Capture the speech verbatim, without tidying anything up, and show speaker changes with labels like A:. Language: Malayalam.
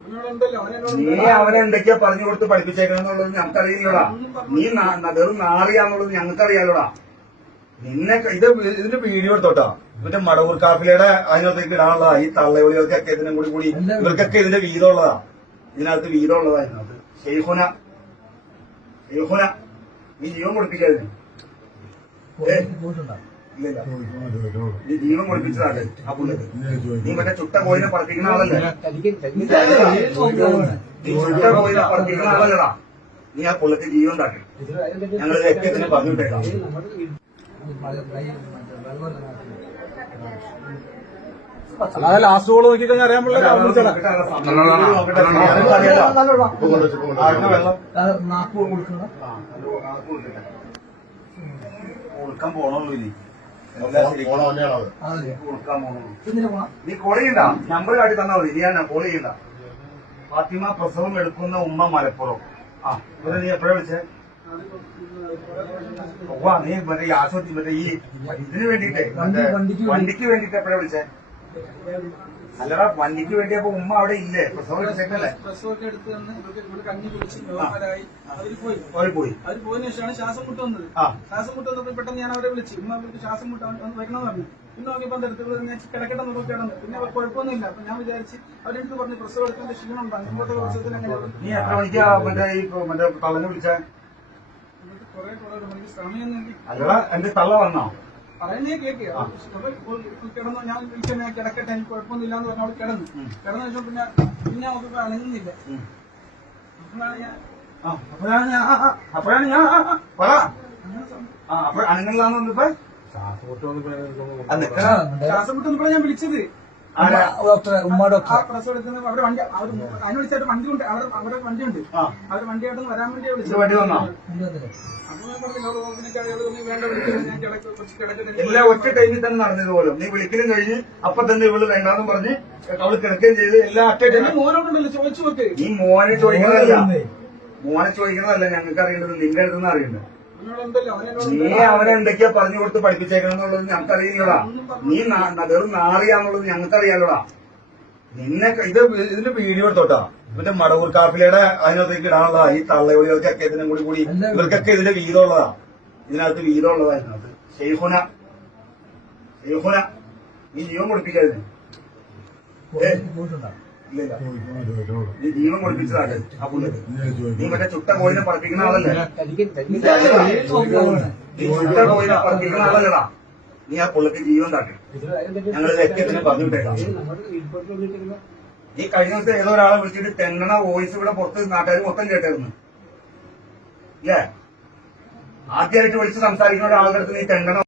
A: നീ അവനെ എന്തൊക്കെയാ പറഞ്ഞു കൊടുത്ത് പഠിപ്പിച്ചേക്കണെന്നുള്ളത് ഞങ്ങൾക്കറിയില്ലടാ. നീ വെറും നാറിയാന്നുള്ളത് ഞങ്ങൾക്കറിയാലോടാ. നിന്നെ ഇത് ഇതിന്റെ വീഡിയോ എടുത്തോട്ടാ. ഇവന്റെ മടവൂർ കാഫിലയുടെ അതിനകത്തേക്ക് ഇടാനുള്ളതാ. ഈ തള്ളയൊളികൾക്കൊക്കെ ഇതിനും കൂടി കൂടി ഇവർക്കൊക്കെ ഇതിന്റെ വീതമുള്ളതാ. ഇതിനകത്ത് വീതമുള്ളതാ. ഇതിനകത്ത് ഷെയ്ഖുന ഷെയ്ഖുന നീ ജീവൻ കൊടുപ്പിക്കാതിന്. ഇല്ലല്ല, നീ ജീവൻ കൊടുപ്പിച്ചതാണ് ആ പുള്ളിക്ക്. നീ മറ്റേ ചുട്ട കോയിനെ പറപ്പിക്കുന്ന ആളല്ലേ? നീ ചുട്ട കോയിനെ പറപ്പിക്കുന്ന ആളല്ലടാ. നീ ആ പുള്ളിക്ക് ജീവൻ താക്കി. ഞങ്ങൾ രക്തത്തിന് പറഞ്ഞു വിട്ടേക്കാം.
B: അതായത് ലാസ്റ്റ് ഗോൾ നോക്കിക്കഴിഞ്ഞാൽ അറിയാൻ പറ്റില്ല.
A: കൊടുക്കാൻ പോണുള്ളൂ. ഇനി കൊടുക്കാൻ പോണുള്ളൂ. നീ കോൾ ചെയ്യണ്ട, നമ്പർ കാട്ടി തന്നാ മതി. നീ ഞാൻ കോൾ ചെയ്യണ്ട. ഫാത്തിമ പ്രസവം എടുക്കുന്ന ഉമ്മ മലപ്പുറം. ആ ഇവരെ നീ എപ്പോഴാ വിളിച്ചേ? ഓ നീ മറ്റേ ഈ ആശുപത്രി മറ്റേ ഈ ഇതിന് വേണ്ടിട്ടേ മറ്റേ വണ്ടിക്ക് വേണ്ടിട്ട് എപ്പോഴാ വിളിച്ചേ? അല്ലടാ, വണ്ടിക്ക് വേണ്ടിയപ്പോ ഉമ്മ അവിടെ ഇല്ലേ? പ്രസവം എടുത്തേക്കല്ലേ?
C: പ്രസവമൊക്കെ എടുത്ത് തന്ന് ഇവിടെ കഞ്ഞി കുടിച്ച് നോർമലായി അവര് പോയി.
A: അവര് പോയി
C: അവര് പോയതിനു ശേഷമാണ് ശ്വാസം മുട്ട് വന്നത്. ശ്വാസം മുട്ട് വന്നപ്പോൾ പെട്ടെന്ന് ഞാൻ അവരെ വിളിച്ചു. ഉമ്മ അവർക്ക് ശ്വാസം മുട്ട് വന്ന് വരണമെന്ന് പറഞ്ഞു. പിന്നെ നോക്കിയപ്പോൾ അടുത്തുള്ള ഞാൻ കിടക്കട്ടെ നോക്കി കിടന്നു. പിന്നെ അവർ കുഴപ്പമൊന്നുമില്ല. അപ്പൊ ഞാൻ വിചാരിച്ച് അവരെടുത്ത് പറഞ്ഞു പ്രസവം എടുക്കേണ്ട ക്ഷീണം ഉണ്ടാകും. ഇങ്ങോട്ട് പ്രസവത്തിന് അങ്ങനെ
A: നീ എത്ര മണിക്കാ മറ്റേ ഈ മറ്റേ തള്ളനെ വിളിച്ചേ?
C: കുറെ കുറെ ഒരു മണിക്ക് സമയം നോക്കി.
A: അല്ലടാ, എന്റെ തള്ള വന്നോ?
C: പറയുന്നേ കേൾക്കുക. കിടന്നു. ഞാൻ വിളിച്ച ഞാൻ കിടക്കട്ടെ, എനിക്ക് കുഴപ്പമൊന്നുമില്ല എന്ന് പറഞ്ഞ അവൾ കിടന്നു. കിടന്ന ശേഷം പിന്നെ പിന്നെ നമുക്ക് അണങ്ങുന്നില്ല. അപ്പോഴാണ് ഞാൻ
A: അപ്പോഴാണ് ഞാൻ അപ്പോഴാണ് ഞാൻ പറ അപ്പൊ അണങ്ങളിലാന്ന് വന്നപ്പോ
C: ശ്വാസം മുട്ട് വന്നപ്പോഴാണ് ഞാൻ വിളിച്ചത്. പ്രസവം എടുക്കുന്നത് അവരുടെ വണ്ടി അവർ അതിന് വിളിച്ചായിട്ട് വണ്ടി ഉണ്ട്. അവിടെ അവരുടെ വണ്ടിയുണ്ട്. അവർ വണ്ടിയായിട്ട് വരാൻ വേണ്ടി വിളിച്ചത്.
A: വണ്ടി വന്നോ? എല്ലാം ഒറ്റ ടൈമിൽ തന്നെ നടന്നത് പോലും. നീ വിളിക്കലും കഴിഞ്ഞ് അപ്പൊ തന്നെ ഇവള് വേണ്ടാന്ന് പറഞ്ഞ് അവള് കിടക്കുകയും ചെയ്ത് എല്ലാം ഒറ്റ ടൈമിൽ.
C: മോനോടുണ്ടല്ലോ ചോദിച്ചു നോക്ക്.
A: നീ മോനെ ചോദിക്കുന്നതല്ല മോനെ ചോദിക്കുന്നതല്ല ഞങ്ങൾക്ക് അറിയേണ്ടത്, നിന്റെ അടുത്തുനിന്ന് അറിയേണ്ടത്. നീ അവനെ എന്തൊക്കെയാ പറഞ്ഞു കൊടുത്ത് പഠിപ്പിച്ചേക്കണെന്നുള്ളത് ഞങ്ങൾക്കറിയില്ലടാ. നീ വെറും നാറിയാന്നുള്ളത് ഞങ്ങൾക്കറിയാലോടാ. നിന്നെ ഇത് ഇതിന്റെ വീഡിയോ എടുത്തോട്ടാ. ഇവന്റെ മടവൂർ കാഫിലയുടെ അതിനകത്തേക്ക് ഇടാനുള്ളതാ. ഈ തള്ളയൊളികൾക്കൊക്കെ ഇതിനും കൂടി കൂടി ഇവർക്കൊക്കെ ഇതിന്റെ വീതമുള്ളതാ. ഇതിനകത്ത് വീതമുള്ളതാ. ഇതിനകത്ത് ഷെയ്ഖുന ഷെയ്ഖുന നീ ജീവൻ കൊടുപ്പിക്കാതിന്. ഇല്ലല്ല, നീ ജീവൻ കൊടുപ്പിച്ചതാണ് ആ പുള്ളിക്ക്. നീ മറ്റേ ചുട്ട കോയിനെ പറപ്പിക്കുന്ന ആളല്ലേ? നീ ചുട്ട കോയിനെ പറപ്പിക്കുന്ന ആളല്ലടാ. നീ ആ പുള്ളിക്ക് ജീവൻ താക്കി. ഞങ്ങൾ രക്തത്തിന് പറഞ്ഞു വിട്ടേക്കാം. നീ കഴിഞ്ഞ ദിവസം ഏതോ ഒരാളെ വിളിച്ചിട്ട് തെന്നണ വോയിസ് ഇവിടെ പുറത്ത് നാട്ടുകാർ മൊത്തം കേട്ടായിരുന്നു. ഇല്ലേ? ആദ്യമായിട്ട് വിളിച്ച് സംസാരിക്കുന്ന ഒരാളുടെ അടുത്ത് നീ തെന്നണ